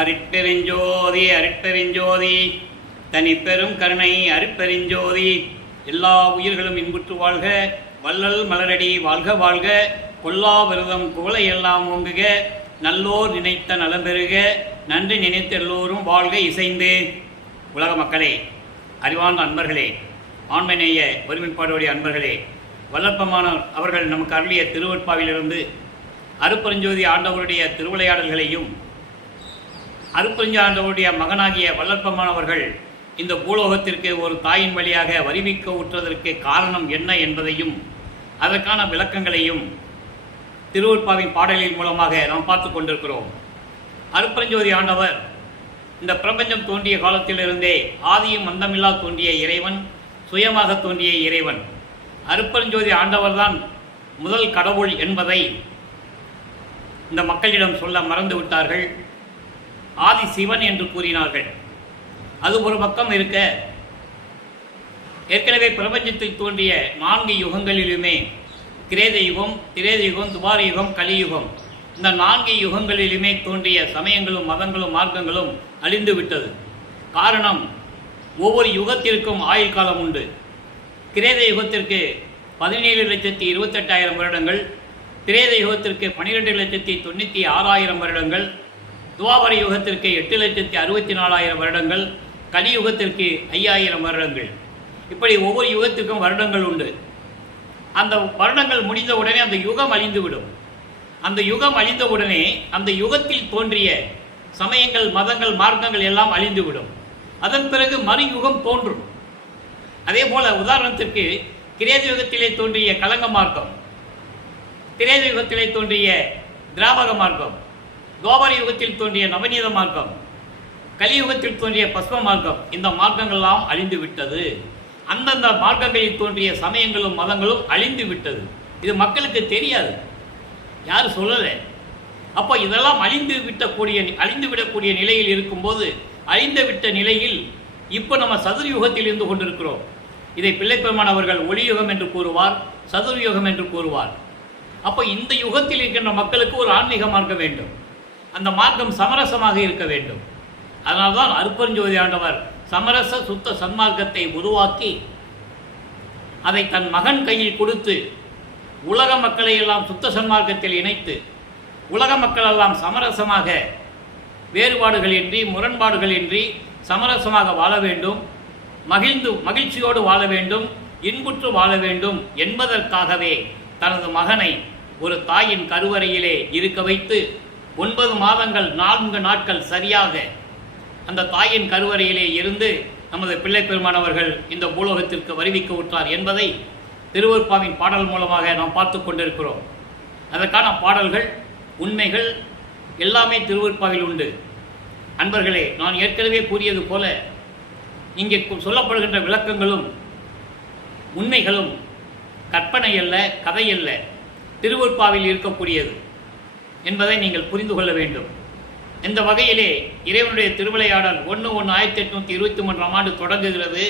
அருட்பெருஞ்சோதி அருட்பெருஞ்சோதி தனிப்பெரும் கருணை அருட்பெருஞ்சோதி. எல்லா உயிர்களும் இன்புற்று வாழ்க, வள்ளல் மலரடி வாழ்க வாழ்க, கொல்லா விரதம் குவளை எல்லாம் ஓங்குக, நல்லோர் நினைத்த நலம் பெறுக, நன்றி நினைத்த எல்லோரும் வாழ்க இசைந்து. உலக மக்களே, அறிவார்ந்த அன்பர்களே, ஆண்மநேய ஒருமைப்பாடுடைய அன்பர்களே, வல்லற்பமானவர் அவர்கள் நமக்கு அருளிய திருவற்பாவிலிருந்து அருட்பெருஞ்சோதி ஆண்டவருடைய திருவிளையாடல்களையும் அருட்பெருஞ்சோதி ஆண்டவருடைய மகனாகிய வல்லற்பமானவர்கள் இந்த பூலோகத்திற்கு ஒரு தாயின் வழியாக வருவிக்க உற்றதற்கு காரணம் என்ன என்பதையும் அதற்கான விளக்கங்களையும் திருவற்பாவின் பாடலின் மூலமாக நாம் பார்த்து கொண்டிருக்கிறோம். அருட்பெருஞ்சோதி ஆண்டவர் இந்த பிரபஞ்சம் தோன்றிய காலத்திலிருந்தே ஆதியும் அந்தமில்லா தோன்றிய இறைவன், சுயமாக தோன்றிய இறைவன். அருட்பெருஞ்சோதி ஆண்டவர்தான் முதல் கடவுள் என்பதை இந்த மக்களிடம் சொல்ல மறந்து விட்டார்கள். ஆதி சிவன் என்று கூறினார்கள். அது ஒரு பக்கம் இருக்க, ஏற்கனவே பிரபஞ்சத்தில் தோன்றிய 4 யுகங்களிலுமே கிரேத யுகம், திரேத யுகம், துவார யுகம், கலியுகம், இந்த 4 யுகங்களிலுமே தோன்றிய சமயங்களும் மதங்களும் மார்க்கங்களும் அழிந்து விட்டது. காரணம், ஒவ்வொரு யுகத்திற்கும் ஆயுள் காலம் உண்டு. கிரேத யுகத்திற்கு 17,28,000 வருடங்கள், திரேத யுகத்திற்கு 12,96,000 வருடங்கள், துவாபர யுகத்திற்கு 8,64,000 வருடங்கள், கலியுகத்திற்கு 5,000 வருடங்கள். இப்படி ஒவ்வொரு யுகத்திற்கும் வருடங்கள் உண்டு. அந்த வருடங்கள் முடிந்தவுடனே அந்த யுகம் அழிந்துவிடும். அந்த யுகம் அழிந்தவுடனே அந்த யுகத்தில் தோன்றிய சமயங்கள், மதங்கள், மார்க்கங்கள் எல்லாம் அழிந்துவிடும். அதன் பிறகு மறு யுகம் தோன்றும். அதே போல உதாரணத்திற்கு கிரேத யுகத்திலே தோன்றிய கலங்க மார்க்கம், திரேத யுகத்திலே தோன்றிய திராவக மார்க்கம், துவாபர யுகத்தில் தோன்றிய நவநீத மார்க்கம், கலியுகத்தில் தோன்றிய பஸ்ம மார்க்கம், இந்த மார்க்கங்கள்லாம் அழிந்து விட்டது. அந்தந்த மார்க்கங்களில் தோன்றிய சமயங்களும் மதங்களும் அழிந்து விட்டது. இது மக்களுக்கு தெரியாது, யாரும் சொல்லலை. அப்போ இதெல்லாம் அழிந்து விடக்கூடிய நிலையில் இருக்கும்போது, அழிந்து விட்ட நிலையில் இப்போ நம்ம சதுர்யுகத்தில் இருந்து கொண்டிருக்கிறோம். இதை பிள்ளைப்பெருமான் அவர்கள் ஒளியுகம் என்று கூறுவார், சதுர்யுகம் என்று கூறுவார். அப்போ இந்த யுகத்தில் இருக்கின்ற மக்களுக்கு ஒரு ஆன்மீக மார்க்கம் வேண்டும். அந்த மார்க்கம் சமரசமாக இருக்க வேண்டும். அதனால்தான் அருட்பெருஞ்சோதி ஆண்டவர் சமரச சுத்த சன்மார்க்கத்தை உருவாக்கி அதை தன் மகன் கையில் கொடுத்து உலக மக்களை எல்லாம் சுத்த சன்மார்க்கத்தில் இணைத்து உலக மக்கள் எல்லாம் சமரசமாக, வேறுபாடுகள் இன்றி, முரண்பாடுகள் இன்றி சமரசமாக வாழ வேண்டும், மகிழ்ச்சியோடு வாழ வேண்டும், இன்புற்று வாழ வேண்டும் என்பதற்காகவே தனது மகனை ஒரு தாயின் கருவறையிலே இருக்க வைத்து 9 மாதங்கள் 4 நாட்கள் சரியாக அந்த தாயின் கருவறையிலே இருந்து நமது பிள்ளைப்பெருமான் அவர்கள் இந்த பூலோகத்திற்கு வருவிக்க உற்றார் என்பதை திருவற்பாவின் பாடல் மூலமாக நாம் பார்த்து கொண்டிருக்கிறோம். அதற்கான பாடல்கள், உண்மைகள் எல்லாமே திருவற்பாவில் உண்டு. அன்பர்களே, நான் ஏற்கனவே கூறியது போல இங்கே சொல்லப்படுகின்ற விளக்கங்களும் உண்மைகளும் கற்பனை அல்ல, கதை அல்ல, திருவற்பாவில் இருக்கக்கூடியது என்பதை நீங்கள் புரிந்து கொள்ள வேண்டும். இந்த வகையிலே இறைவனுடைய திருவிளையாடல் 1/1/1823 ஆண்டு தொடங்குகிறது.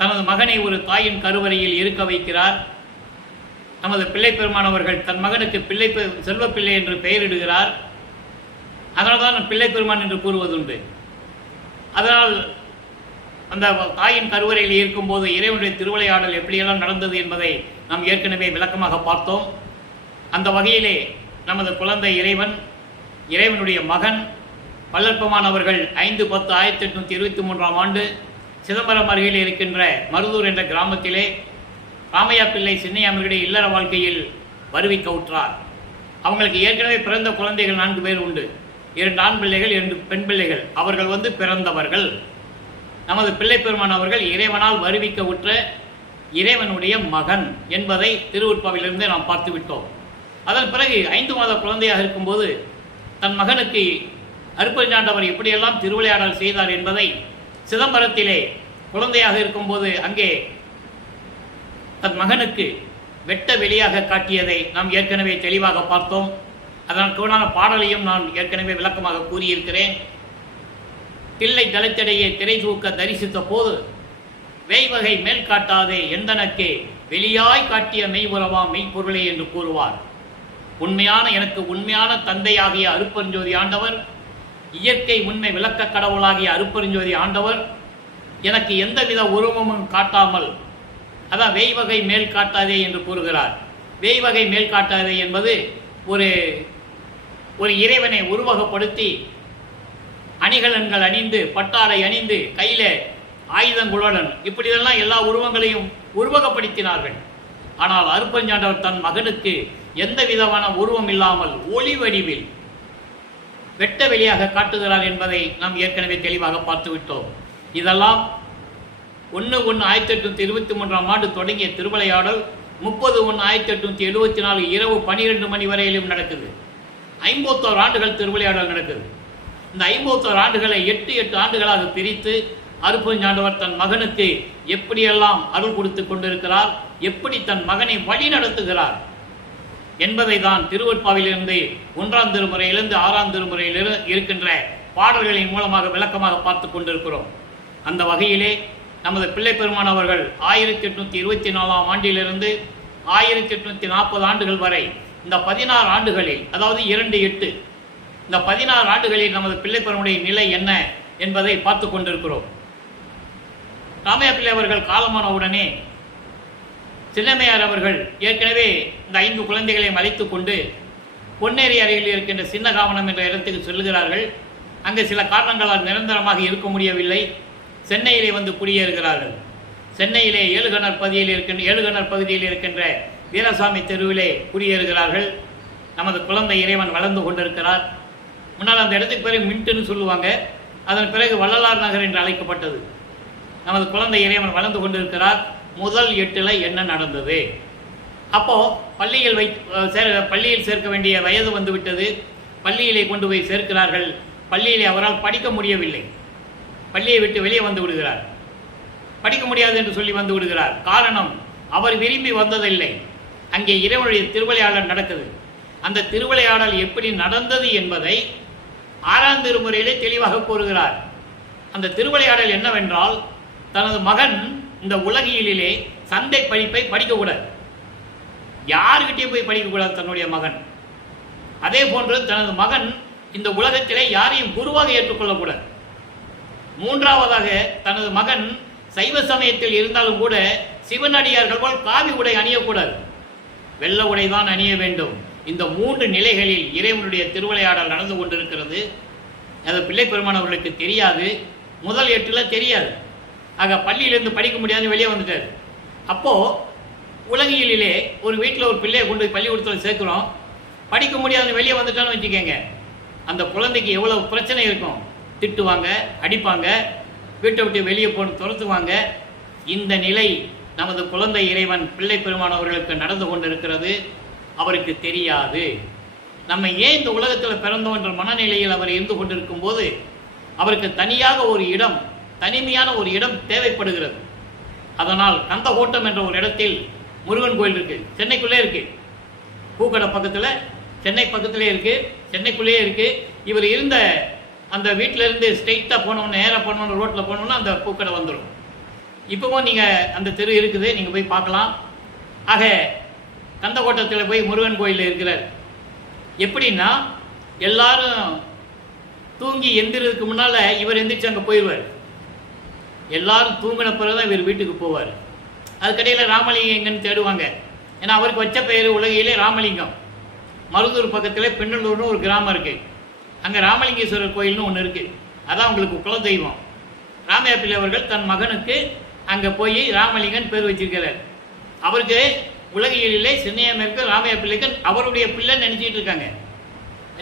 தனது மகனை ஒரு தாயின் கருவறையில் இருக்க வைக்கிறார். நமது பிள்ளைப்பெருமான் அவர்கள் தன் மகனுக்கு செல்வப்பிள்ளை என்று பெயரிடுகிறார். அதனால்தான் நான் பிள்ளைப்பெருமான் என்று கூறுவதுண்டு. அதனால் அந்த தாயின் கருவறையில் இருக்கும்போது இறைவனுடைய திருவிளையாடல் எப்படியெல்லாம் நடந்தது என்பதை நாம் ஏற்கனவே விளக்கமாக பார்த்தோம். அந்த வகையிலே நமது குழந்தை இறைவனுடைய மகன் வல்லற்பமான் அவர்கள் 5/10/1823 ஆண்டு சிதம்பரம் அருகில் இருக்கின்ற மருதூர் என்ற கிராமத்திலே ராமையா பிள்ளை சின்னையாமர்களுடைய இல்லற வாழ்க்கையில் வருவிக்க உற்றார். அவங்களுக்கு ஏற்கனவே பிறந்த குழந்தைகள் 4 பேர் உண்டு. 2 ஆண் பிள்ளைகள், 2 பெண் பிள்ளைகள். அவர்கள் பிறந்தவர்கள். நமது பிள்ளைப்பெருமான் அவர்கள் இறைவனால் வருவிக்க உற்ற இறைவனுடைய மகன் என்பதை திருவற்பாவிலிருந்து நாம் பார்த்து விட்டோம். அதன் பிறகு 5 மாத குழந்தையாக இருக்கும்போது தன் மகனுக்கு அருட்பெருஞ்சாண்டவர் எப்படியெல்லாம் திருவிளையாடல் செய்தார் என்பதை சிதம்பரத்திலே குழந்தையாக இருக்கும்போது அங்கே தன் மகனுக்கு வெட்ட வெளியாக காட்டியதை நாம் ஏற்கனவே தெளிவாக பார்த்தோம். அதற்கான பாடலையும் நான் ஏற்கனவே விளக்கமாக கூறியிருக்கிறேன். தில்லை தளத்திடையே திரை தூக்க தரிசித்த போது வேய்வகை மேல் காட்டாதே எந்தனக்கே வெளியாய் காட்டிய மெய்வுறவா மெய்ப்பொருளே என்று கூறுவார். எனக்கு உண்மையான தந்தையாகிய அருட்பெருஞ்சோதி ஆண்டவர் இயற்கை உண்மை விளக்க கடவுளாகிய அருட்பெருஞ்சோதி ஆண்டவர் எனக்கு எந்தவித உருவமும் காட்டாமல், அதான் வேய்வகை மேல் காட்டாதே என்று கூறுகிறார். வேய்வகை மேல் காட்டாதே என்பது ஒரு இறைவனை உருவகப்படுத்தி அணிகலன்கள் அணிந்து, பட்டாடை அணிந்து, கையில் ஆயுதங்களுடன் இப்படியெல்லாம் எல்லா உருவங்களையும் உருவகப்படுத்தினார்கள். ஆனால் அருட்பெருஞ்சாண்டவர் தன் மகனுக்கு எந்த விதமான உருவம் இல்லாமல் ஒளி வடிவில் வெட்ட வெளியாக காட்டுகிறார் என்பதை நாம் ஏற்கனவே தெளிவாக பார்த்துவிட்டோம். இதெல்லாம் 1/1/1823 தொடங்கிய திருவிளையாடல் 30/1/1874 இரவு 12 மணி வரையிலும் நடக்குது. 51 ஆண்டுகள் திருவிளையாடல் நடக்குது. இந்த 51 ஆண்டுகளை 8 ஆண்டுகளாக பிரித்து அருட்பெருஞ்சாண்டவர் தன் மகனுக்கு எப்படியெல்லாம் அருள் கொடுத்து கொண்டிருக்கிறார், எப்படி தன் மகனை வழி நடத்துகிறார் என்பதை தான் திருவெட்பாவிலிருந்து 1ஆம் திருமுறையிலிருந்து 6ஆம் திருமுறையில் இருக்கின்ற பாடல்களின் மூலமாக விளக்கமாக பார்த்து கொண்டிருக்கிறோம். அந்த வகையிலே நமது பிள்ளை பெருமான் அவர்கள் 1824ஆம் ஆண்டிலிருந்து 1840 ஆண்டுகள் வரை இந்த 16 ஆண்டுகளில், அதாவது 2/8, இந்த 16 ஆண்டுகளில் நமது பிள்ளை பெருமானுடைய நிலை என்ன என்பதை பார்த்து கொண்டிருக்கிறோம். ராமையா பிள்ளை அவர்கள் காலமான உடனே சின்னம்மையார் அவர்கள் ஏற்கனவே இந்த 5 குழந்தைகளையும் அழைத்து கொண்டு பொன்னேரி அருகில் இருக்கின்ற சின்னகாவனம் என்ற இடத்துக்கு செல்கிறார்கள். அங்கே சில காரணங்களால் நிரந்தரமாக இருக்க முடியவில்லை. சென்னையிலே வந்து குடியேறுகிறார்கள். சென்னையிலே ஏழுகணர் பகுதியில் இருக்கின்ற வீரசாமி தெருவிலே குடியேறுகிறார்கள். நமது குழந்தை இறைவன் வளர்ந்து கொண்டிருக்கிறார். முன்னால் அந்த இடத்துக்கு பிறகு மின்ட்டுன்னு சொல்லுவாங்க. அதன் பிறகு வள்ளலார் நகர் என்று அழைக்கப்பட்டது. நமது குழந்தை இறைவன் வளர்ந்து கொண்டிருக்கிறார். முதல் 8 என்ன நடந்தது? அப்போது பள்ளியில் சேர்க்க வேண்டிய வயது வந்துவிட்டது. பள்ளியிலே கொண்டு போய் சேர்க்கிறார்கள். பள்ளியிலே அவரால் படிக்க முடியவில்லை. பள்ளியை விட்டு வெளியே வந்து விடுகிறார். படிக்க முடியாது என்று சொல்லி வந்து விடுகிறார். காரணம், அவர் விரும்பி வந்ததில்லை. அங்கே இறைவனுடைய திருவிளையாடல் நடக்குது. அந்த திருவிளையாடல் எப்படி நடந்தது என்பதை 6ஆம் திருமுறையிலே தெளிவாக கூறுகிறார். அந்த திருவிளையாடல் என்னவென்றால், தனது மகன் இந்த உலகியலிலே சந்தை படிப்பை படிக்கக்கூடாது. யாருக்கிட்டையும் போய் படிக்கக்கூடாது தன்னுடைய மகன். அதே போன்று தனது மகன் இந்த உலகத்திலே யாரையும் குருவாக ஏற்றுக்கொள்ளக்கூடாது. 3ஆவதாக தனது மகன் சைவ சமயத்தில் இருந்தாலும் கூட சிவனடியார்கள் போல் காவி உடை அணியக்கூடாது, வெள்ள உடை தான் அணிய வேண்டும். இந்த 3 நிலைகளில் இறைவனுடைய திருவிளையாடல் நடந்து கொண்டிருக்கிறது. அது பிள்ளை பெருமான் அவர்களுக்கு தெரியாது. முதல் 8 தெரியாது. ஆக பள்ளியிலேருந்து படிக்க முடியாதுன்னு வெளியே வந்துட்டார். அப்போது உலகியலிலே ஒரு வீட்டில் ஒரு பிள்ளையை கொண்டு போய் பள்ளிக்கூடத்தில் சேர்க்குறோம். படிக்க முடியாதுன்னு வெளியே வந்துட்டான்னு வச்சுக்கோங்க, அந்த குழந்தைக்கு எவ்வளோ பிரச்சனை இருக்கும். திட்டுவாங்க, அடிப்பாங்க, வீட்டை விட்டு வெளியே துரத்துவாங்க. இந்த நிலை நமது குழந்தை இறைவன் பிள்ளை பெருமான் அவர்களுக்கு நடந்து கொண்டிருக்கிறது. அவருக்கு தெரியாது. நம்ம ஏன் இந்த உலகத்தில் பிறந்தோம் என்ற மனநிலையில் அவர் இருந்து கொண்டிருக்கும் போது அவருக்கு தனியாக ஒரு இடம், தனிமையான ஒரு இடம் தேவைப்படுகிறது. அதனால் கந்தகோட்டம் என்ற ஒரு இடத்தில் முருகன் கோயில் இருக்குது. சென்னைக்குள்ளே இருக்குது. பூக்கடை பக்கத்தில், சென்னை பக்கத்திலே இருக்குது, சென்னைக்குள்ளேயே இருக்குது. இவர் இருந்த அந்த வீட்டிலேருந்து ஸ்ட்ரெயிட்டாக போனோன்னு, நேராக போனோன்னு, ரோட்டில் போனோன்னா அந்த பூக்கடை வந்துடும். இப்போவும் நீங்கள் அந்த தெரு இருக்குது, நீங்கள் போய் பார்க்கலாம். ஆக கந்தகோட்டத்தில் போய் முருகன் கோயிலில் இருக்கிறார். எப்படின்னா, எல்லாரும் தூங்கி எந்திரதுக்கு முன்னால் இவர் எந்திரிச்சு அங்கே போயிடுவார். எல்லாரும் தூங்கின பிறகு தான் இவர் வீட்டுக்கு போவார். அதுக்கடையில் ராமலிங்கம் எங்கன்னு தேடுவாங்க. ஏன்னா அவருக்கு வச்ச பெயர் உலகையிலே ராமலிங்கம். மருதூர் பக்கத்தில் பெண்ணலூர்னு ஒரு கிராமம் இருக்குது. அங்கே ராமலிங்கேஸ்வரர் கோயில்னு ஒன்று இருக்குது. அதான் உங்களுக்கு குலதெய்வம். ராமையா பிள்ளை அவர்கள் தன் மகனுக்கு அங்கே போய் ராமலிங்கன் பேர் வச்சிருக்கிறார். அவருக்கு உலகியலிலே சின்னையம் இருக்க ராமையா பிள்ளைக்கு அவருடைய பிள்ளைன்னு நினச்சிட்டு இருக்காங்க.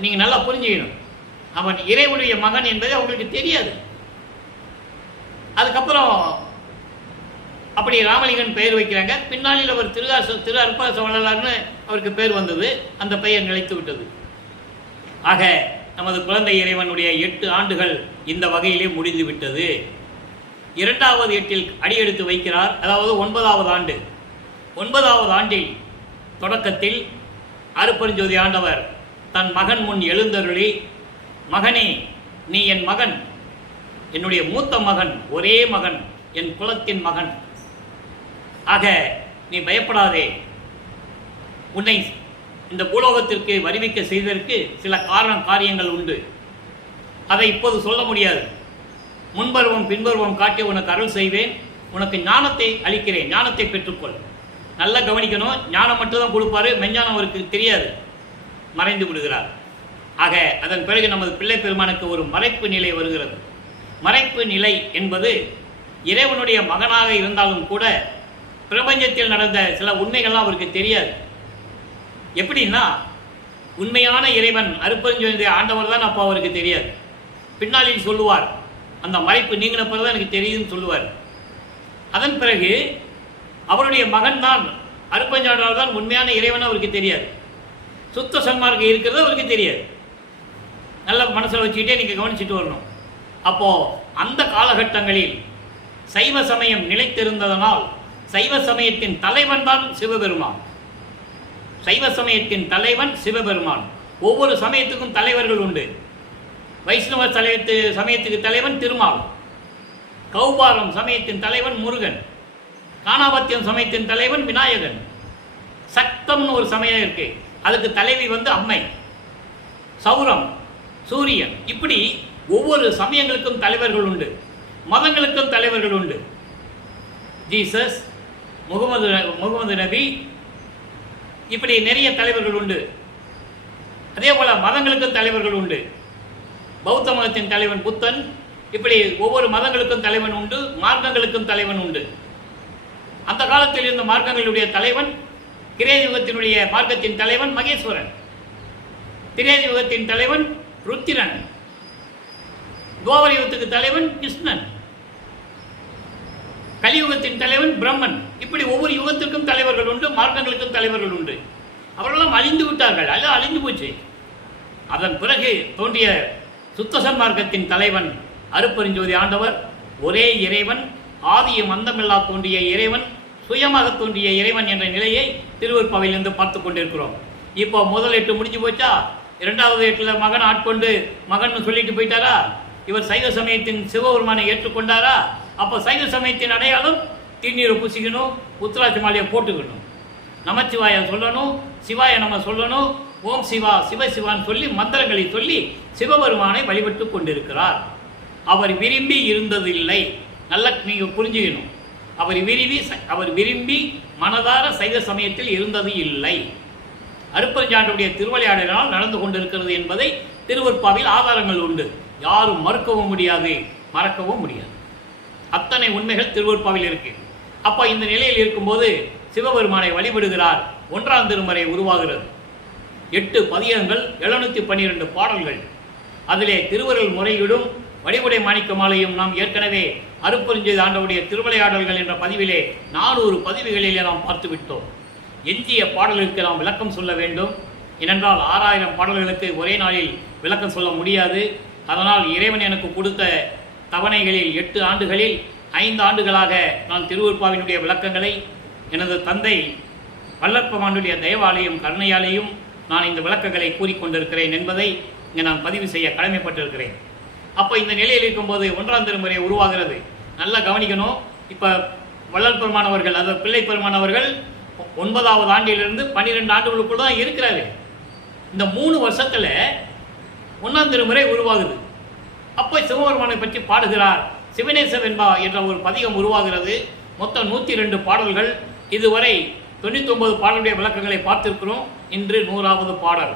நீங்கள் நல்லா புரிஞ்சுக்கணும். அவன் இறைவனுடைய மகன் என்பது அவங்களுக்கு தெரியாது. அதுக்கப்புறம் அப்படி ராமலிங்கன் பெயர் வைக்கிறாங்க. பின்னாளில் அவர் திரு அற்ப வள்ளலார்னு அவருக்கு பேர் வந்தது. அந்த பெயர் நிலைத்து விட்டது. ஆக நமது குழந்தை இறைவனுடைய 8 ஆண்டுகள் இந்த வகையிலே முடிந்து விட்டது. 2வது 8 அடியெடுத்து வைக்கிறார். அதாவது 9வது ஆண்டு. 9வது ஆண்டில் தொடக்கத்தில் அருட்பெருஞ்சோதி ஆண்டவர் தன் மகன் முன் எழுந்தருளி, மகனே, நீ என் மகன், என்னுடைய மூத்த மகன், ஒரே மகன், என் குலத்தின் மகன். ஆக நீ பயப்படாதே. உன்னை இந்த பூலோகத்திற்கு வருவிக்க செய்ததற்கு சில காரியங்கள் உண்டு. அதை இப்போது சொல்ல முடியாது. முன்பருவம் பின்பருவம் காட்டி உனக்கு அருள் செய்வேன், உனக்கு ஞானத்தை அளிக்கிறேன், ஞானத்தை பெற்றுக்கொள். நல்லா கவனிக்கணும், ஞானம் மட்டும்தான் கொடுப்பாரு, மெஞ்ஞானம் அவருக்கு தெரியாது, மறைந்து விடுகிறார். ஆக அதன் பிறகு நமது பிள்ளை பெருமானுக்கு ஒரு மறைப்பு நிலை வருகிறது. மறைப்பு நிலை என்பது இறைவனுடைய மகனாக இருந்தாலும் கூட பிரபஞ்சத்தில் நடந்த சில உண்மைகள்லாம் அவருக்கு தெரியாது. எப்படின்னா, உண்மையான இறைவன் அருட்பெருஞ்சோதி ஆண்டவர் தான் அப்போ அவருக்கு தெரியாது. பின்னாளில் சொல்லுவார், அந்த மறைப்பு நீங்கின பிறகு தான் எனக்கு தெரியுதுன்னு சொல்லுவார். அதன் பிறகு அவருடைய மகன் தான் அருட்பெருஞ்சாண்டவர் தான் உண்மையான இறைவன் அவருக்கு தெரியாது. சுத்த சன்மார்க்கம் இருக்கிறது அவருக்கு தெரியாது. நல்ல மனசில் வச்சுக்கிட்டே நீங்கள் கவனிச்சுட்டு வரணும். அப்போது அந்த காலகட்டங்களில் சைவ சமயம் நிலைத்திருந்ததனால் சைவ சமயத்தின் தலைவன் தான் சிவபெருமான். சைவ சமயத்தின் தலைவன் சிவபெருமான். ஒவ்வொரு சமயத்துக்கும் தலைவர்கள் உண்டு. வைஷ்ணவ சமயத்துக்கு தலைவன் திருமால், கௌபாரம் சமயத்தின் தலைவன் முருகன், காணாபத்தியம் சமயத்தின் தலைவன் விநாயகன், சக்தம்னு ஒரு சமயம் இருக்கு, அதுக்கு தலைவி அம்மை, சௌரம் சூரியன். இப்படி ஒவ்வொரு சமயங்களுக்கும் தலைவர்கள் உண்டு, மதங்களுக்கும் தலைவர்கள் உண்டு. ஜீசஸ், முகமது நபி, இப்படி நிறைய தலைவர்கள் உண்டு. அதே போல மதங்களுக்கும் தலைவர்கள் உண்டு. பௌத்த மதத்தின் தலைவன் புத்தன். இப்படி ஒவ்வொரு மதங்களுக்கும் தலைவன் உண்டு, மார்க்கங்களுக்கும் தலைவன் உண்டு. அந்த காலத்தில் இருந்த மார்க்கங்களுடைய தலைவன், கிரேத யுகத்தினுடைய மார்க்கத்தின் தலைவன் மகேஸ்வரன், திரேத யுகத்தின் தலைவன் ருத்திரன், துவாபர யுகத்துக்கு தலைவன் கிருஷ்ணன், கலியுகத்தின் தலைவன் பிரம்மன். இப்படி ஒவ்வொரு யுகத்திற்கும் தலைவர்கள் உண்டு, மார்க்கங்களுக்கும் தலைவர்கள் உண்டு. அவர்களெல்லாம் அழிந்து விட்டார்கள், அல்ல அழிந்து போச்சு. அதன் பிறகு தோன்றிய சுத்த சன்மார்க்கத்தின் தலைவன் அருட்பெருஞ்சோதி ஆண்டவர், ஒரே இறைவன், ஆதியும் அந்தமில்லா தோன்றிய இறைவன், சுயமாக தோன்றிய இறைவன் என்ற நிலையை திருவருட்பாவிலிருந்து பார்த்து கொண்டிருக்கிறோம். இப்போ முதல் 8 முடிஞ்சு போச்சா, 2வது 8 மகன் ஆட்கொண்டு மகன் சொல்லிட்டு போயிட்டாரா? இவர் சைவ சமயத்தின் சிவபெருமானை ஏற்றுக்கொண்டாரா? அப்போ சைவ சமயத்தின் அடையாளம் திருநீரை பூசிக்கணும், உத்திராட்சி மாலையை போட்டுக்கணும், நமச்சிவாய சொல்லணும், சிவாய நம்ம சொல்லணும், ஓம் சிவா சிவ சிவான்னு சொல்லி மந்திரங்களை சொல்லி சிவபெருமானை வழிபட்டு கொண்டிருக்கிறார். அவர் விரும்பி இருந்ததில்லை. நல்லா நீங்கள் புரிஞ்சுக்கணும். அவர் விரும்பி மனதார சைவ சமயத்தில் இருந்தது இல்லை. அருட்பெருஞ்சாண்டவருடைய திருவிளையாடலால் நடந்து கொண்டிருக்கிறது என்பதை திருவருட்பாவில் ஆதாரங்கள் உண்டு. யாரும் மறுக்கவும் முடியாது, மறக்கவும் முடியாது. அத்தனை உண்மைகள் திருவருட்பாவில் இருக்கு. அப்போ இந்த நிலையில் இருக்கும்போது சிவபெருமானை வழிபடுகிறார். 1ஆம் திருமுறை உருவாகிறது. 8 பதியங்கள், 712 பாடல்கள். அதிலே திருவருள் முறையிடும் வடிவுடை மாணிக்க மாலையும் நாம் ஏற்கனவே அருட்பெருஞ்சோதி ஆண்டவருடைய திருவிளையாடல்கள் என்ற பதிவிலே 400 பதிவுகளிலே நாம் பார்த்து விட்டோம். எஞ்சிய பாடல்களுக்கு நாம் விளக்கம் சொல்ல வேண்டும். ஏனென்றால் 6000 பாடல்களுக்கு ஒரே நாளில் விளக்கம் சொல்ல முடியாது. அதனால் இறைவன் எனக்கு கொடுத்த தவணைகளில் 8 ஆண்டுகளில் 5 ஆண்டுகளாக நான் திருவருட்பாவினுடைய விளக்கங்களை எனது தந்தை வல்லற்பமானுடைய தயவாலையும் கருணையாலையும் நான் இந்த விளக்கங்களை கூறிக்கொண்டிருக்கிறேன் என்பதை இங்கே நான் பதிவு செய்ய கடமைப்பட்டிருக்கிறேன். அப்போ இந்த நிலையில் இருக்கும்போது 1ஆம் திருமுறை உருவாகிறது. நல்லா கவனிக்கணும். இப்போ வள்ளல் பெருமானவர்கள், அதாவது பிள்ளை பெருமானவர்கள் 9வது ஆண்டிலிருந்து 12 ஆண்டுகளுக்குள் தான் இருக்கிறாரு. இந்த 3 வருஷத்தில் 1ஆம் திருமுறை உருவாகுது. அப்போ சிவபெருமானை பற்றி பாடுகிறார். சிவனேச வெண்பா என்ற ஒரு பதிகம் உருவாகிறது. மொத்தம் 102 பாடல்கள். இதுவரை 99 பாடலுடைய விளக்கங்களை பார்த்திருக்கிறோம். இன்று 100வது பாடல்.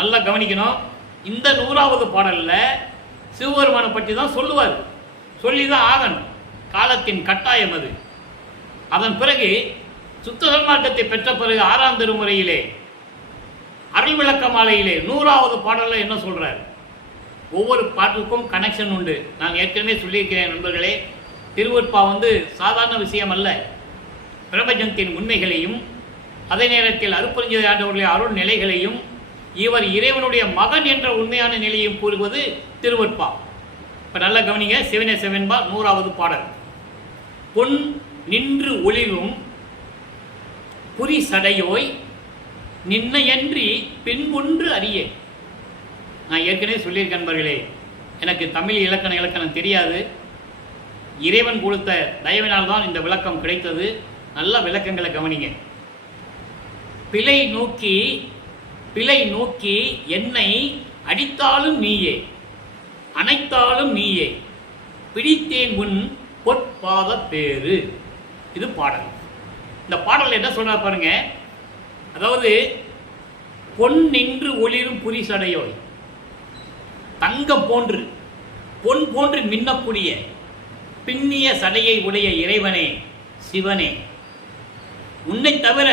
நல்லா கவனிக்கணும். இந்த 100வது பாடலில் சிவபெருமானை பற்றி தான் சொல்லுவார். சொல்லி தான் ஆகணும், காலத்தின் கட்டாயம் அது. அதன் பிறகு சுத்த சன்மார்க்கத்தை பெற்ற பிறகு 6ஆம் திருமுறையிலே அருள் விளக்க மாலையிலே 100வது பாடலில் என்ன சொல்கிறார்? ஒவ்வொரு பாட்டுக்கும் கனெக்ஷன் உண்டு. நான் ஏற்கனவே சொல்லியிருக்கிறேன் நண்பர்களே, திருவருட்பா சாதாரண விஷயம் அல்ல. பிரபஞ்சத்தின் உண்மைகளையும் அதே நேரத்தில் அருட்பெருஞ்சோதி ஆண்டவருடைய அருள் நிலைகளையும் இவர் இறைவனுடைய மகன் என்ற உண்மையான நிலையையும் கூறுவது திருவருட்பா. இப்போ நல்லா கவனிங்க. சிவனேச வெண்பா 100வது பாடல். பொன் நின்று ஒளிரும் புரி சடையோய் நின்னையன்றி பின்பொன்று அறிய. நான் ஏற்கனவே சொல்லியிருக்கேன் நண்பர்களே, எனக்கு தமிழ் இலக்கணம் தெரியாது. இறைவன் கொடுத்த தயவினால் தான் இந்த விளக்கம் கிடைத்தது. நல்ல விளக்கங்களை கவனிங்க. பிழை நோக்கி என்னை அடித்தாலும் நீயே. அனைத்தாலும் நீயே, பிடித்தேன் உன் பொற்பாத பேரு. இது பாடல். இந்த பாடல் என்ன சொல்றா பாருங்க. அதாவது பொன் நின்று ஒளிரும் புரிசடையோய், தங்கம் போன்று பொன் போன்று மின்னக்கூடிய பின்னிய சடையை உடைய இறைவனே, சிவனே, உன்னை தவிர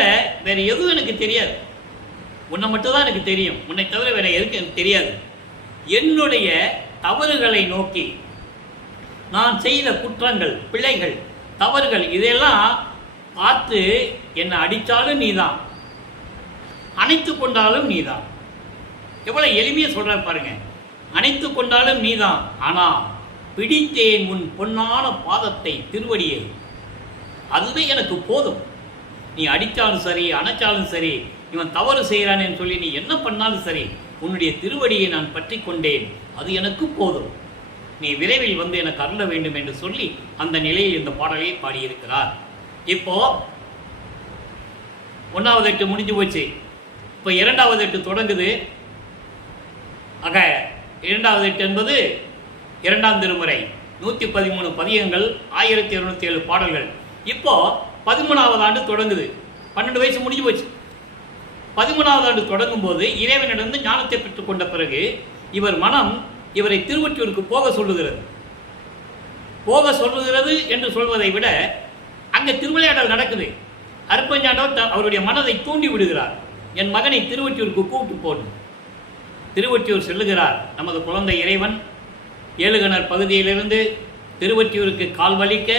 வேற எதுவும் எனக்கு தெரியாது. உன்னை மட்டும்தான் எனக்கு தெரியும். உன்னை தவிர வேற எதுக்கு எனக்கு தெரியாது. என்னுடைய தவறுகளை நோக்கி நான் செய்த குற்றங்கள், பிழைகள், தவறுகள் இதெல்லாம் பார்த்து என்னை அடித்தாலும் நீதான், அணைத்து கொண்டாலும் நீதான். எவ்வளவு எளிமையா சொல்ற பாருங்க. அணைத்து கொண்டாலும் நீதான், ஆனா பிடித்தேன் உன் பொன்னான பாதத்தை, திருவடியை, அதுவே எனக்கு போதும். நீ அடித்தாலும் சரி, அணைச்சாலும் சரி, இவன் தவறு செய்கிறான்னு சொல்லி நீ என்ன பண்ணாலும் சரி, உன்னுடைய திருவடியை நான் பற்றி கொண்டேன், அது எனக்கு போதும். நீ விரைவில் வந்து எனக்கு அருள வேண்டும் என்று சொல்லி அந்த நிலையில் இந்த பாடலை பாடியிருக்கிறார். இப்போ 1வது எட்டு முடிஞ்சு போச்சு. இப்போ 2வது எட்டு தொடங்குது. ஆக 2வது எட்டு என்பது 2ஆம் திருமுறை, 113 பதியங்கள், 1207 பாடல்கள். இப்போ 13வது ஆண்டு தொடங்குது. 12 வயசு முடிஞ்சு போச்சு. 13வது ஆண்டு தொடங்கும் போது இறைவனிடந்து ஞானத்தை பெற்றுக் கொண்ட பிறகு இவர் மனம் இவரை திருவொற்றியூருக்கு போக சொல்லுகிறது. போக சொல்லுகிறது என்று சொல்வதை விட அங்கே திருவிளையாடல் நடக்குது. அருட்பஞ்சாண்டவர் அவருடைய மனதை தூண்டி விடுகிறார். என் மகனை திருவொற்றியூருக்கு கூப்பிட்டு போடும். திருவொற்றியூர் செல்லுகிறார். நமது குழந்தை இறைவன் ஏழுகணர் பகுதியிலிருந்து திருவொற்றியூருக்கு கால் வலிக்க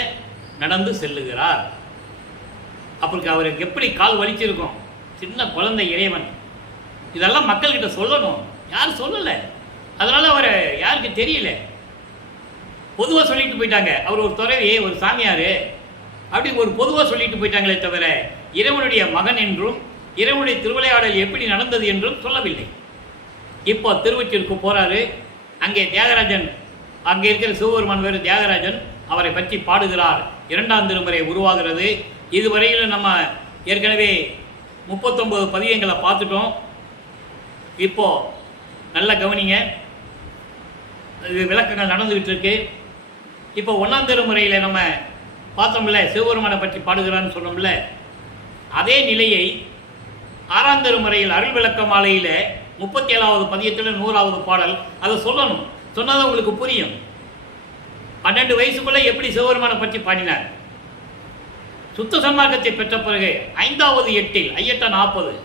நடந்து செல்லுகிறார். அப்படி அவருக்கு எப்படி கால் வலிச்சிருக்கும்? சின்ன குழந்தை இறைவன். இதெல்லாம் மக்கள்கிட்ட சொல்லணும். யாரும் சொல்லலை. அதனால அவர் யாருக்கு தெரியல. பொதுவாக சொல்லிட்டு போயிட்டாங்க. அவர் ஒரு துறவி, ஒரு சாமியார், அப்படி ஒரு பொதுவாக சொல்லிட்டு போயிட்டாங்களே தவிர இறைவனுடைய மகன் என்றும் இறைவனுடைய திருவிளையாடல் எப்படி நடந்தது என்றும் சொல்லவில்லை. இப்போ திருவொற்றியூருக்கு போறாரு. அங்கே தியாகராஜன், அங்கே இருக்கிற சிவபெருமான் வேறு தியாகராஜன் அவரை பற்றி பாடுகிறார். 2ஆம் திருமுறை உருவாகிறது. இதுவரையில் நம்ம ஏற்கனவே 39 பதியங்களை பார்த்துட்டோம். இப்போ நல்ல கவனிங்க, இது விளக்கங்கள் நடந்துகிட்டு இருக்கு. இப்போ 1ஆம் திருமுறையில் நம்ம பார்த்தோம்ல, சிவபெருமானை பற்றி பாடுகிறான்னு சொன்னோம்ல, அதே நிலையை 6ஆம் திருமுறையில் அருள் விளக்க மாலையில் 37வது பதியத்தில் 100வது பாடல் அதை சொல்லணும். சொன்னாதான் உங்களுக்கு புரியும். 12 வயசுக்குள்ள எப்படி சிவபெருமானை பற்றி பாடினார். சுத்த சன்மார்க்கத்தை பெற்ற பிறகு 5வது எட்டில் ஐயட்ட 40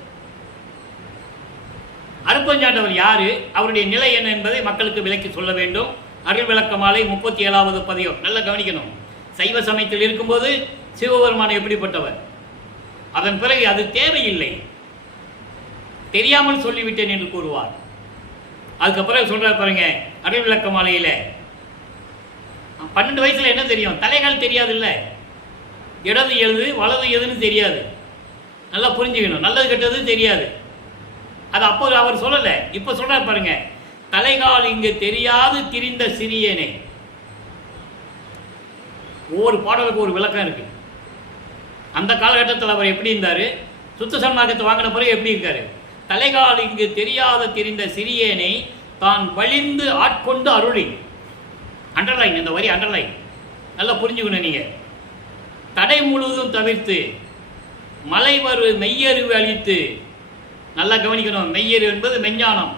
அருட்பஞ்சாண்டவர் யாரு, அவருடைய நிலை என்ன என்பதை மக்களுக்கு விளக்கி சொல்ல வேண்டும். அருள் விளக்க மாலை 37வது பதியம். நல்லா கவனிக்கணும். சைவ சமயத்தில் இருக்கும்போது சிவபெருமான் எப்படிப்பட்டவர், அதன் பிறகு அது தேவையில்லை, தெரியாமல் சொல்லிவிட்டேன் என்று கூறுவார். அதுக்கப்புறம் சொல்றார் பாருங்க, அருள் விளக்க மாலையில 12 வயசுல என்ன தெரியும்? தலைகால் தெரியாது, இல்லை இடது எது வலது எதுன்னு தெரியாது. நல்லா புரிஞ்சுக்கணும். நல்லது கெட்டது தெரியாது. அது அப்போ அவர் சொல்லலை. இப்போ சொல்றார் பாருங்க, தலைகால் இங்கு தெரியாது திரிந்த சிறியனே. ஒவ்வொரு பாடலுக்கு ஒரு விளக்கம் இருக்கு. அந்த காலகட்டத்தில் அவர் எப்படி இருந்தார், சுத்த சன்மார்க்கத்தை வாங்கின பிறகு எப்படி இருக்காரு. தலைகால் இங்கு தெரியாத திரிந்த சிறியனை தான் வலிந்து ஆட்கொண்டு அருளி. அண்டர்லைன், இந்த வரி அண்டர்லைன், நல்லா புரிஞ்சுக்கணும். நீங்க தடை முழுவதும் தவிர்த்து மலைவரு மெய்யறிவு அளித்து. நல்லா கவனிக்கணும். மெய்யறிவு என்பது மெஞ்ஞானம்.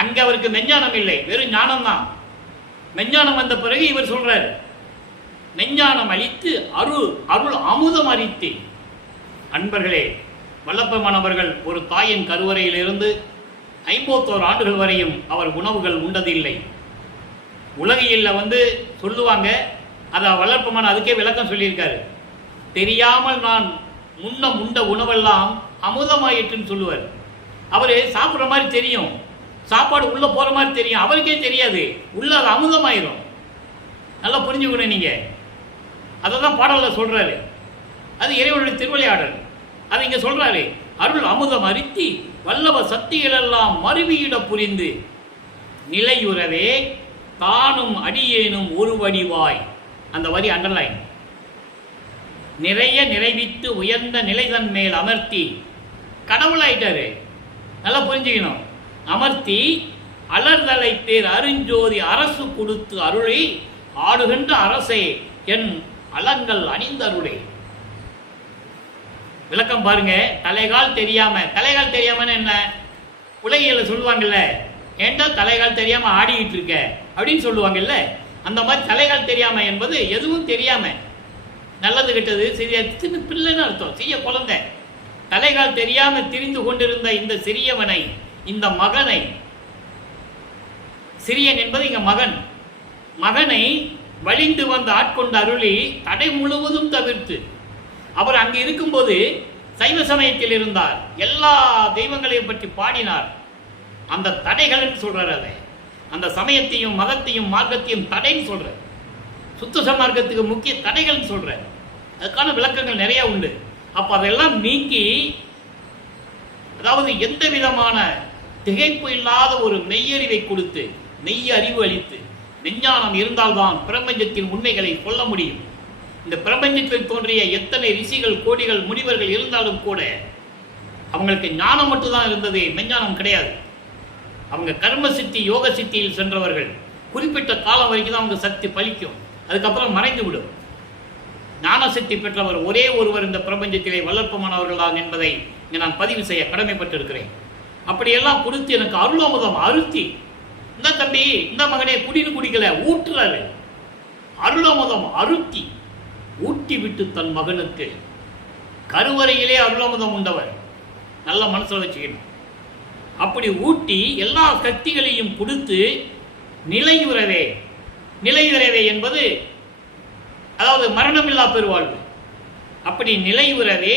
அங்கே அவருக்கு மெஞ்ஞானம் இல்லை, வெறும் ஞானம் தான். மெஞ்ஞானம் வந்த பிறகு இவர் சொல்றார், மெஞ்ஞானம் அளித்து அருள் அமுதம் அளித்து. அன்பர்களே, வல்லப்பெருமான் அவர்கள் ஒரு தாயின் கருவறையிலிருந்து 51 ஆண்டுகள் வரையும் அவர் உணவுகள் உண்டதில்லை. உலகியல்ல சொல்லுவாங்க, அதை வல்லப்பெருமான் அதுக்கே விளக்கம் சொல்லியிருக்காரு. தெரியாமல் நான் உண்ட உணவெல்லாம் அமுதமாயிற்றுன்னு சொல்லுவார். அவர் சாப்பிட்ற மாதிரி தெரியும், சாப்பாடு உள்ள போற மாதிரி தெரியும், அவருக்கே தெரியாது, உள்ள அது அமுதமாயிரும். நல்லா புரிஞ்சுக்கணும் நீங்க. அதை தான் பாடல்ல சொல்றாரு. அது இறைவனுடைய திருவிளையாடல். அதை இங்க சொல்றாரு, அருள் அமுதம் அரித்தி வல்லவ சக்திகளெல்லாம் மறுவியிட புரிந்து நிலையுறவே தானும் அடியேனும் ஒரு வடிவாய். அந்த வரி அண்டர்லைன். நிறைய நிறைவித்து உயர்ந்த நிலைதன் மேல் அமர்த்தி. கடவுளாயிட்டாரு. நல்லா புரிஞ்சுக்கணும். அமர்த்தி அலர்தலை தேர் அருஞ்சோதி அரசு கொடுத்து அருளை ஆடுகின்ற அரசே என் அலங்கள் அணிந்தருளே. விளக்கம் பாருங்க. தலைகால் தெரியாமன்னு என்ன? உலகியல சொல்லுவாங்கல்ல, ஏண்டா தலைகால் தெரியாம ஆடிக்கிட்டு இருக்க அப்படின்னு சொல்லுவாங்கல்ல. அந்த மாதிரி தலைகால் தெரியாம என்பது எதுவும் தெரியாம, நல்லது கெட்டது சிறிய சின்ன பிள்ளைன்னு அர்த்தம், சிறிய குழந்தை. தலைகால் தெரியாம திரிந்து கொண்டிருந்த இந்த சிறியவனை, இந்த மகனை, சிறியன் என்பது இங்க மகனை வழிந்து வந்து ஆட்கொண்ட அருளி தடை முழுவதும் தவிர்த்து. அவர் அங்கு இருக்கும்போது சைவ சமயத்தில் இருந்தார், எல்லா தெய்வங்களையும் பற்றி பாடினார். அந்த தடைகள்னு சொல்றார். அதை அந்த சமயத்தையும் மதத்தையும் மார்க்கத்தையும் தடைன்னு சொல்ற, சுத்த சமார்க்கத்துக்கு முக்கிய தடைகள்னு சொல்ற. அதுக்கான விளக்கங்கள் நிறைய உண்டு. அப்ப அதெல்லாம் நீக்கி, அதாவது எந்த விதமான திகைப்பு இல்லாத ஒரு மெய்யறிவை கொடுத்து, மெய் அறிவு அளித்து, விஞ்ஞானம் இருந்தால்தான் பிரபஞ்சத்தின் உண்மைகளை சொல்ல முடியும். இந்த பிரபஞ்சத்தில் தோன்றிய எத்தனை ரிஷிகள், கோடிகள், முனிவர்கள் இருந்தாலும் கூட அவங்களுக்கு ஞானம் மட்டும்தான் இருந்தது, மெஞ்ஞானம் கிடையாது. அவங்க கர்ம சித்தி, யோக சித்தியில் சென்றவர்கள். குறிப்பிட்ட காலம் வரைக்கும் தான் அவங்க சக்தி பலிக்கும், அதுக்கப்புறம் மறைந்து விடும். ஞான சக்தி பெற்றவர் ஒரே ஒருவர் இந்த பிரபஞ்சத்திலே வல்லற்பமானவர்கள் தான் என்பதை இங்கே நான் பதிவு செய்ய கடமைப்பட்டிருக்கிறேன். அப்படியெல்லாம் கொடுத்து எனக்கு அருளமுதம் அருத்தி, இந்த தம்பி, இந்த மகனே குடின்னு குடிக்கல, ஊற்றுறாரு. அருளமுதம் அருத்தி ஊட்டி விட்டு தன் மகனுக்கு, கருவறையிலே அருளமுதம் உண்டவர், நல்ல மனசில் வச்சுக்கணும். அப்படி ஊட்டி எல்லா சக்திகளையும் கொடுத்து நிலையுறவே என்பது அதாவது மரணமில்லா பெருவாழ்வு. அப்படி நிலையுறவே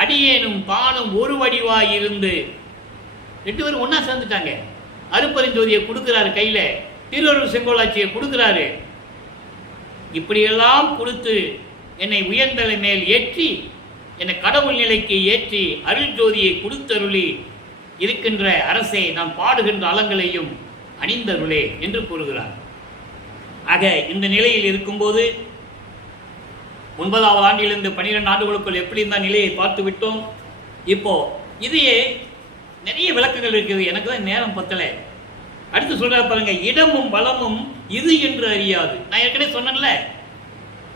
அடியேனும் தானும் ஒரு வடிவாயிருந்து, 2 பேரும் ஒன்னா சேர்ந்துட்டாங்க. அருப்பெருஞ்சோதியை கொடுக்கிறாரு கையில, திருவருள் செங்கோலாட்சியை கொடுக்கிறாரு. இப்படியெல்லாம் கொடுத்து என்னை உயர்ந்தலை மேல் ஏற்றி, என்னை கடவுள் நிலைக்கு ஏற்றி அருள் ஜோதியை கொடுத்தருளி இருக்கின்ற அரசே, நான் பாடுகின்ற அலங்களையும் அணிந்தருளே என்று கூறுகிறார். ஆக இந்த நிலையில் இருக்கும்போது 9வது ஆண்டிலிருந்து 12 ஆண்டுகளுக்குள் எப்படி இந்த நிலையை பார்த்து விட்டோம். இப்போ இதையே நிறைய விளக்கங்கள் இருக்குது, எனக்கு தான் நேரம் பத்தலை. அடுத்து சொல்ற பாருங்க, இடமும் வளமும் இது என்று அறியாது. நான் ஏற்கனவே சொன்னேன்ல,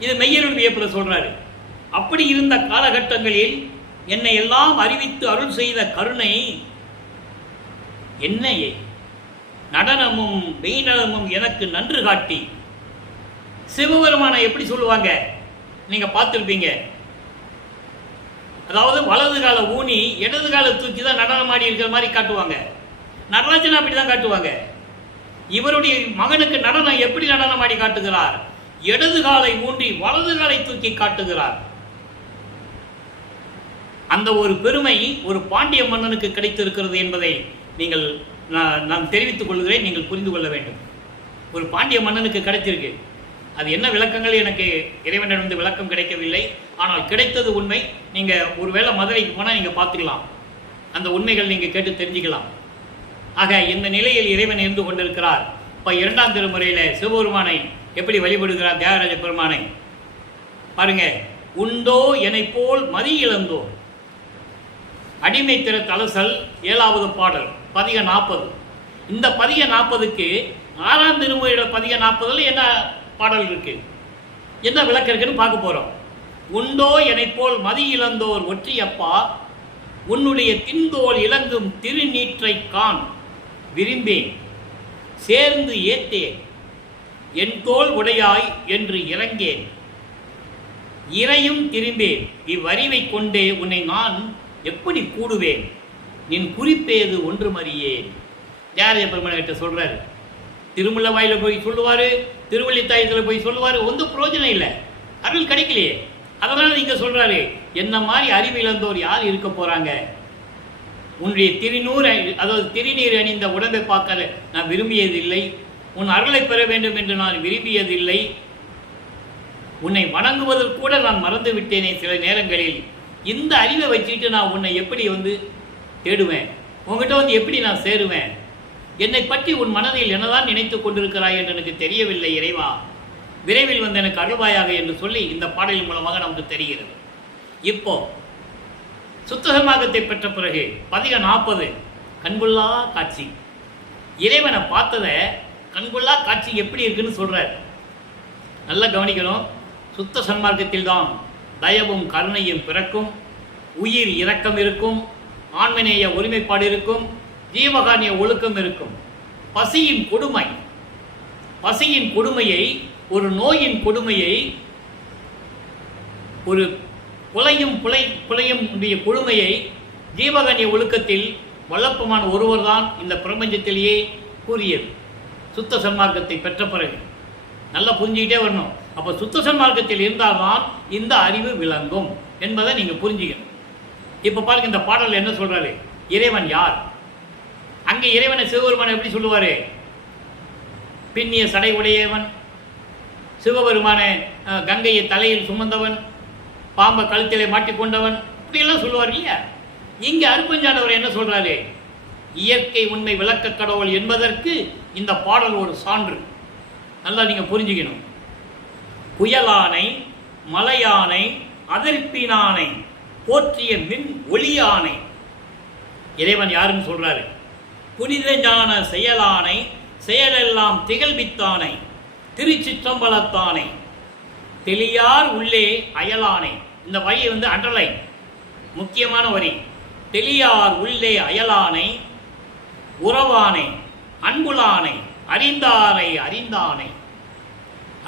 இது மெய்யருள் வியப்புல சொல்றாரு. அப்படி இருந்த காலகட்டங்களில் என்னை எல்லாம் அறிவித்து அருள் செய்த கருணை என்னையே நடனமும் மெய்நலமும் எனக்கு நன்று காட்டி. சிவபெருமானை எப்படி சொல்லுவாங்க நீங்க பார்த்துருப்பீங்க. அதாவது வலது கால ஊனி இடது கால தூக்கி தான் நடனம் ஆடி இருக்கிற மாதிரி காட்டுவாங்க. நடராஜன் அப்படிதான் காட்டுவாங்க. இவருடைய மகனுக்கு நடனம் எப்படி நடனம் ஆடி காட்டுகிறார்? இடது காலை ஊன்றி வலது காலை தூக்கி காட்டுகிறார். அந்த ஒரு பெருமை ஒரு பாண்டிய மன்னனுக்கு கிடைத்திருக்கிறது என்பதை நீங்கள் நான் தெரிவித்துக் கொள்கிறேன், நீங்கள் புரிந்து கொள்ள வேண்டும். ஒரு பாண்டிய மன்னனுக்கு கிடைத்திருக்கு. அது என்ன விளக்கங்கள் எனக்கு இறைவனிடம் விளக்கம் கிடைக்கவில்லை, ஆனால் கிடைத்தது உண்மை. நீங்கள் ஒருவேளை மதுரைக்கு போனால் நீங்கள் பார்த்துக்கலாம், அந்த உண்மைகள் நீங்கள் கேட்டு தெரிஞ்சுக்கலாம். ஆக இந்த நிலையில் இறைவன் இருந்து கொண்டிருக்கிறார். இப்போ 2ஆம் திருமுறையில் சிவபெருமானை எப்படி வழிபடுகிறார்? தியாகராஜ பெருமானை பாருங்க. உண்டோ என்னை போல் மதி இழந்தோ, அடிமை திற தலசல் 7வது பாடல் பதிக 40. இந்த பதிக 40க்கு 6ஆம் திருமுறையோட பதிக 40ல் என்ன பாடல் இருக்கு, என்ன விளக்கம் இருக்குன்னு பார்க்க போறோம். உண்டோ என்னை போல் மதி இழந்தோர் ஒற்றியப்பா, உன்னுடைய தின்தோல் இலங்கும் திருநீற்றை கான் விரும்பேன் சேர்ந்து ஏத்தேன், என் தோல் உடையாய் என்று இறங்கேன், இறையும் திரும்பேன், இவ்வறிவை கொண்டே உன்னை நான் எப்படி கூடுவேன், நின் குறிப்பேது ஒன்றுமறியேன். தியாகராஜ பெருமான் கிட்ட சொல்றாரு. திருமுல்ல வாயில போய் சொல்லுவாரு, திருவள்ளித்தாயத்தில் போய் சொல்லுவாரு, ஒன்றும் பிரயோஜனம் இல்லை, அருள் கிடைக்கலையே. அதனால நீங்க சொல்றாரு, என்ன மாதிரி அறிவு இழந்தோர் யார் இருக்க போறாங்க? உன்னுடைய அதாவது திருநீர் அணிந்த உடம்பை பார்க்க நான் விரும்பியதில்லை, உன் அருளை பெற வேண்டும் என்று நான் விரும்பியதில்லை, உன்னை வணங்குவதற்கு கூட நான் மறந்து விட்டேனே சில நேரங்களில். இந்த அறிவை வச்சுட்டு நான் உன்னை எப்படி தேடுவேன், உங்ககிட்ட எப்படி நான் சேருவேன்? என்னை பற்றி உன் மனதில் என்னதான் நினைத்து கொண்டிருக்கிறாய் என்று எனக்கு தெரியவில்லை இறைவா, விரைவில் எனக்கு அருள்வாயாக என்று சொல்லி இந்த பாடலின் மூலமாக நமக்கு தெரிகிறது. இப்போ சுத்தசமாகத்தை பெற்ற பிறகு பதிக 40 கண்புல்லா காட்சி. இறைவனை பார்த்ததை கண்கொள்ளா காட்சி எப்படி இருக்குன்னு சொல்கிறார். நல்லா கவனிக்கணும். சுத்த சன்மார்க்கத்தில் தான் தயவும் கருணையும் பிறக்கும், உயிர் இரக்கம் இருக்கும், ஆன்மநேய ஒருமைப்பாடு இருக்கும், ஜீவகாரிய ஒழுக்கம் இருக்கும். பசியின் கொடுமையை, ஒரு நோயின் கொடுமையை, ஒரு புலையும் கொடுமையை ஜீவகாரிய ஒழுக்கத்தில் வல்லப்பமான ஒருவர் தான் இந்த பிரபஞ்சத்திலேயே கூறியது. சுத்த சன்மார்க்கத்தை பெற்ற பிறகு நல்லா புரிஞ்சுக்கிட்டே வரணும். அப்போ சுத்த சன்மார்க்கத்தில் இருந்தால்தான் இந்த அறிவு விளங்கும் என்பதை நீங்கள் புரிஞ்சுக்கணும். இப்போ பாருங்க, இந்த பாடல் என்ன சொல்றாரு? இறைவன் யார்? அங்கே இறைவனை சிவபெருமான் எப்படி சொல்லுவாரு? பின்னிய சடை உடையவன், சிவபெருமான கங்கையை தலையில் சுமந்தவன், பாம்பை கழுத்திலே மாட்டிக்கொண்டவன், இப்படியெல்லாம் சொல்லுவார் இல்லையா? இங்கே அருப்பஞ்சாண்டவர் என்ன சொல்றாரு? இயற்கை உண்மை விளக்க கடவுள் என்பதற்கு இந்த பாடல் ஒரு சான்று. நல்லா நீங்கள் புரிஞ்சுக்கணும். புயலானை, மலையானை, அதிர்ப்பினானை, போற்றிய மின் ஒளியானை. இறைவன் யாருன்னு சொல்றாரு? புனித ஞான செயலானை, செயலெல்லாம் திகழ்வித்தானை, திருச்சிற்றம்பலத்தானை, தெளியார் உள்ளே அயலானை. இந்த வரியை அண்டர்லைன், முக்கியமான வரி. தெளியார் உள்ளே அயலானை, உறவானை, அன்புலானை, அறிந்தாரை அறிந்தானை,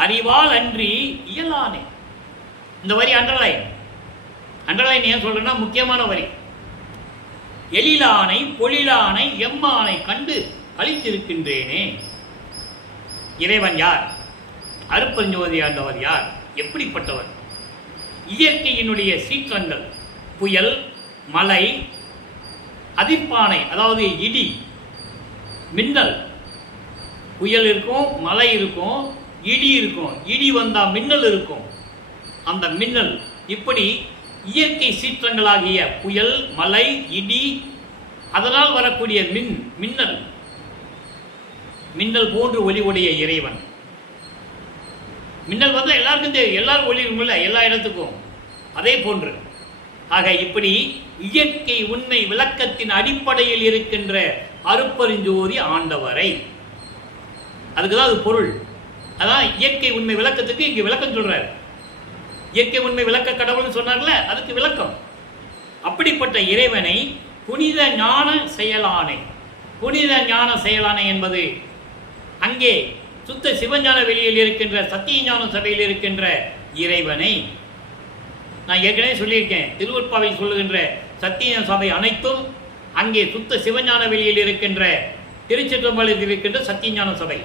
அறிவால் அன்றி இயலானே. இந்த வரி அண்டர்லைன். ஏன் சொல்றேன்னா முக்கியமான வரி. எழிலானை, பொழிலானை, எம்மானை கண்டு கழித்திருக்கின்றேனே. இறைவன் யார்? அருப்பஞ்சோதி ஆண்டவர் யார்? எப்படிப்பட்டவர்? இயற்கையினுடைய சீற்றங்கள், புயல், மலை, அதிர்ப்பானை, அதாவது இடி, மின்னல். புயல் இருக்கும், மலை இருக்கும், இடி இருக்கும். இடி வந்தால் மின்னல் இருக்கும். அந்த மின்னல், இப்படி இயற்கை சீற்றங்களாகிய புயல், மலை, இடி, அதனால் வரக்கூடிய மின்னல் போன்று ஒளி உடைய இறைவன். மின்னல் வந்தால் எல்லாருக்கும் தெரியும், எல்லாரும் ஒளி இருக்கும்ல எல்லா இடத்துக்கும். அதே போன்று ஆக இப்படி இயற்கை உண்மை விளக்கத்தின் அடிப்படையில் இருக்கின்ற அருப்பெருஞ்சோதி ஆண்டவரை, அதுக்குதான் அது பொருள். அதான் இயற்கை உண்மை விளக்கத்துக்கு இங்கே விளக்கம் சொல்றார். இயற்கை உண்மை விளக்க கடவுள்னு சொன்னார்ல, அதுக்கு விளக்கம். அப்படிப்பட்ட இறைவனை புனித ஞான செயலானை. புனித ஞான செயலானை என்பது அங்கே சுத்த சிவஞான வெளியில் இருக்கின்ற சத்திய ஞான சபையில் இருக்கின்ற இறைவனை நான் ஏற்கனவே சொல்லியிருக்கேன். திருவற்பாவில் சொல்லுகின்ற சத்திய சபை அனைத்தும் அங்கே சுத்த சிவஞான வெளியில் இருக்கின்ற திருச்சிற்றம்பலத்தில் இருக்கின்ற சத்தியஞான சபை.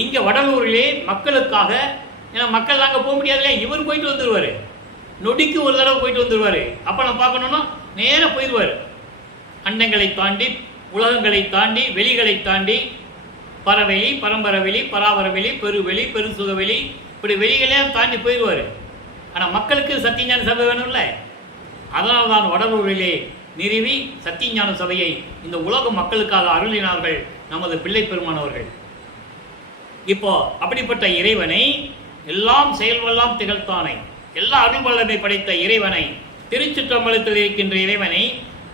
இங்கே வடலூரிலே மக்களுக்காக, ஏன்னா மக்கள் அங்கே போக முடியாதுல்ல, இவர் போயிட்டு வந்துடுவார். நொடிக்கு ஒரு தடவை போயிட்டு வந்துடுவார். அப்போ நம்ம பார்க்கணுன்னா நேராக போயிடுவார். அண்டங்களை தாண்டி, உலகங்களை தாண்டி, வெளிகளை தாண்டி, பரவெளி, பரம்பரவெளி, பராபரவெளி, பெருவெளி, பெருசுகவெளி, இப்படி வெளிகளே தாண்டி போயிடுவார். ஆனால் மக்களுக்கு சத்தியஞான சபை வேணும்ல. அதனால் தான் வடலூரிலே நிறுவி சத்தியஞான சபையை இந்த உலக மக்களுக்காக அருளினார்கள் நமது பிள்ளை பெருமானவர்கள். இப்போ அப்படிப்பட்ட இறைவனை, எல்லாம் செயல்வெல்லாம் திகழ்த்தானை, எல்லா அருள் வல்லமை படைத்த இறைவனை, திருச்சிற்றம்பலத்தில் இருக்கின்ற இறைவனை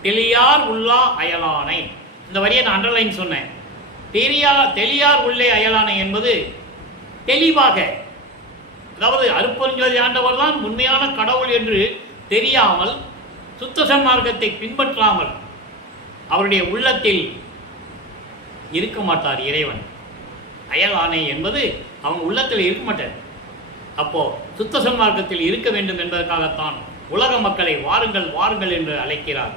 தெளியார் உள்ளா அயலானை. இந்த வரியை நான் அண்டர்லைன் சொன்னேன். தெளியார் உள்ளே அயலானை என்பது தெளிவாக, அதாவது அருப்பெருஞ்சோதி ஆண்டவர் தான் உண்மையான கடவுள் என்று தெரியாமல், சுத்த சன்மார்க்கத்தை பின்பற்றாமல் அவருடைய உள்ளத்தில் இருக்க மாட்டார் இறைவன். அயலானை என்பது அவங்க உள்ளத்தில் இருக்க மாட்டார். அப்போ சுத்த சன்மார்க்கத்தில் இருக்க வேண்டும் என்பதற்காகத்தான் உலக மக்களை வாருங்கள் வாருங்கள் என்று அழைக்கிறார்.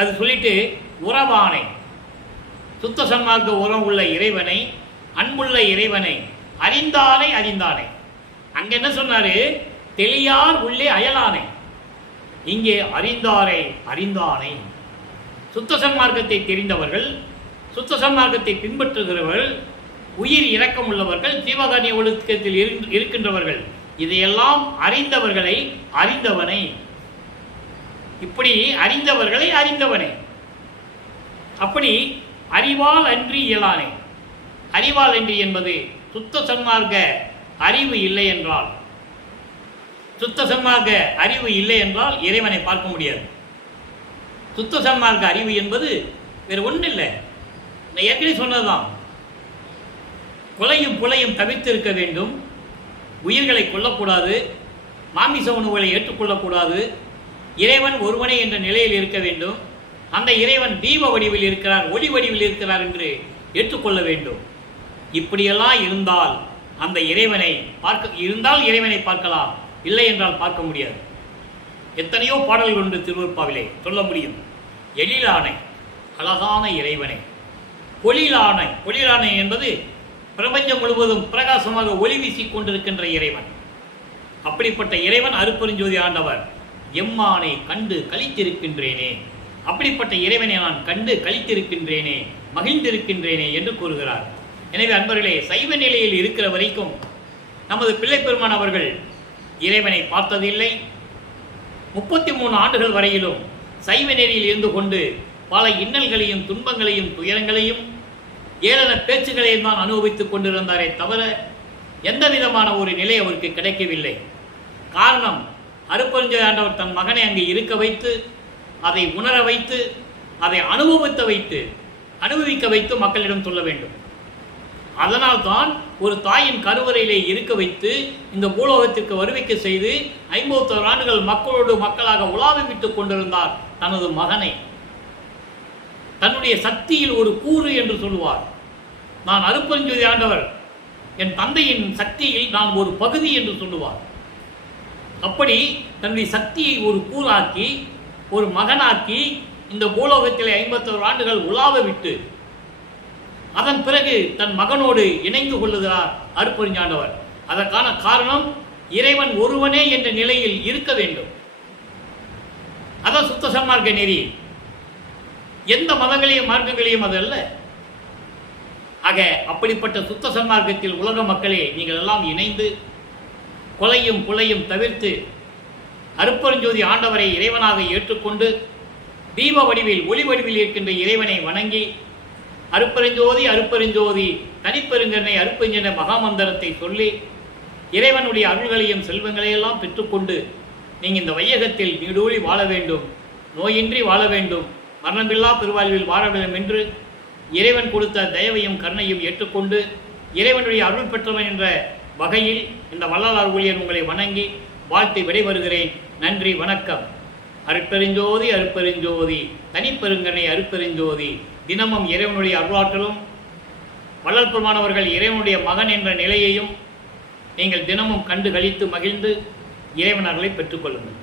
அது சொல்லிட்டு உறவானை, சுத்த சன்மார்க்க உறவு உள்ள இறைவனை, அன்புள்ள இறைவனை, அறிந்தானை. அங்க என்ன சொன்னாரு? தெளியார் உள்ளே அயலானை. இங்கே அறிந்தானை. சுத்த சன்மார்க்கத்தை தெரிந்தவர்கள், சுத்த சன்மார்க்கத்தை பின்பற்றுகிறவர்கள், உயிர் இரக்கம் உள்ளவர்கள், ஜீவகாரிய ஒழுக்கத்தில் இருக்கின்றவர்கள், இதையெல்லாம் அறிந்தவர்களை அறிந்தவனை. இப்படி அறிந்தவனை அப்படி அறிவால் அன்றி இயலானை. அறிவால் அன்றி என்பது சுத்த சன்மார்க்க அறிவு இல்லை என்றால், சுத்த சன்மார்க்க அறிவு இல்லை என்றால் இறைவனை பார்க்க முடியாது. சுத்த சன்மார்க்க அறிவு என்பது வேறு ஒன்றும் இல்லை. நான் ஏற்கனவே சொன்னதுதான். கொலையும் புலையும் தவிர்த்திருக்க வேண்டும். உயிர்களை கொல்லக்கூடாது. மாமிச உணவுகளை ஏற்றுக்கொள்ளக்கூடாது. இறைவன் ஒருவனே என்ற நிலையில் இருக்க வேண்டும். அந்த இறைவன் தீப வடிவில் இருக்கிறார், ஒளி வடிவில் இருக்கிறார் என்று ஏற்றுக்கொள்ள வேண்டும். இப்படியெல்லாம் இருந்தால் அந்த இறைவனை இறைவனை பார்க்கலாம், இல்லை என்றால் பார்க்க முடியாது. எத்தனையோ பாடல்கள் உண்டு திருவருட்பாவிலே சொல்ல முடியும். எழிலானை அழகான இறைவனை, பொழிலானை என்பது பிரபஞ்சம் முழுவதும் பிரகாசமாக ஒளி வீசிக் கொண்டிருக்கின்ற இறைவன். அப்படிப்பட்ட இறைவன் அருட்பெருஞ்சோதி ஆண்டவர். எம்மானை கண்டு கழித்திருக்கின்றேனே, அப்படிப்பட்ட இறைவனை நான் கண்டு கழித்திருக்கின்றேனே, மகிழ்ந்திருக்கின்றேனே என்று கூறுகிறார். எனவே அன்பர்களே, சைவ நிலையில் இருக்கிற வரைக்கும் நமது பிள்ளை பெருமான் அவர்கள் இறைவனை பார்த்ததில்லை. 33 ஆண்டுகள் வரையிலும் சைவ நெறியில் இருந்து கொண்டு பல இன்னல்களையும் துன்பங்களையும் துயரங்களையும் ஏளன பேச்சுகளையும் தான் அனுபவித்துக் கொண்டிருந்தாரே தவிர எந்த விதமான ஒரு நிலை அவருக்கு கிடைக்கவில்லை. காரணம், அருட்பெருஞ்சோதி ஆண்டவர் தன் மகனை அங்கே இருக்க வைத்து, அதை உணர வைத்து, அதை அனுபவிக்க வைத்து மக்களிடம் சொல்ல வேண்டும். அதனால்தான் ஒரு தாயின் கருவறையிலே இருக்க வைத்து இந்த பூலோகத்திற்கு வருவிக்க செய்து 51 ஆண்டுகள் மக்களோடு மக்களாக உலாவி விட்டுக் கொண்டிருந்தார் தனது மகனை. தன்னுடைய சக்தியில் ஒரு கூறு என்று சொல்லுவார். நான் அருட்பெருஞ்சோதி ஆண்டவர், என் தந்தையின் சக்தியில் நான் ஒரு பகுதி என்று சொல்லுவார். அப்படி தன்னுடைய சக்தியை ஒரு கூறாக்கி, ஒரு மகனாக்கி இந்த பூலோகத்திலே 51 ஆண்டுகள் உலாவ விட்டு அதன் பிறகு தன் மகனோடு இணைந்து கொள்ளுகிறார் அருட்பெருஞ்சாண்டவர். அதற்கான காரணம், இறைவன் ஒருவனே என்ற நிலையில் இருக்க வேண்டும். அதான் சுத்த சன்மார்க்க நெறி. எந்த மதங்களையும் மார்க்கங்களையும் அதல்ல. ஆக அப்படிப்பட்ட சுத்த சன்மார்க்கத்தில் உலக மக்களே நீங்கள் எல்லாம் இணைந்து கொலையும் புலையும் தவிர்த்து அருட்பெருஞ்சோதி ஆண்டவரை இறைவனாக ஏற்றுக்கொண்டு தீப வடிவில் ஒளி வடிவில் இருக்கின்ற இறைவனை வணங்கி அருட்பெருஞ்சோதி அருட்பெருஞ்சோதி தனிப்பெருங்கருணை அருட்பெருஞ்சோதி மகாமந்திரத்தை சொல்லி இறைவனுடைய அருள்களையும் செல்வங்களையெல்லாம் பெற்றுக்கொண்டு நீங்கள் இந்த வையகத்தில் நீடூழி வாழ வேண்டும், நோயின்றி வாழ வேண்டும், மரணமில்லா பெருவாழ்வில் வாழ வேண்டும் என்று இறைவன் கொடுத்த தயவையும் கருணையும் ஏற்றுக்கொண்டு இறைவனுடைய அருள் பெற்றவன் என்ற வகையில் இந்த வள்ளலார் ஊழியர் உங்களை வணங்கி வாழ்த்தி விடைபெறுகிறேன். நன்றி, வணக்கம். அருட்பெருஞ்சோதி அருட்பெருஞ்சோதி தனிப்பெருங்கருணை அருட்பெருஞ்சோதி. தினமும் இறைவனுடைய அருளாற்றலும் வள்ளல் பெருமானவர்கள் இறைவனுடைய மகன் என்ற நிலையையும் நீங்கள் தினமும் கண்டு களித்து மகிழ்ந்து இறைவன் அருளை பெற்றுக்கொள்ளுங்கள்.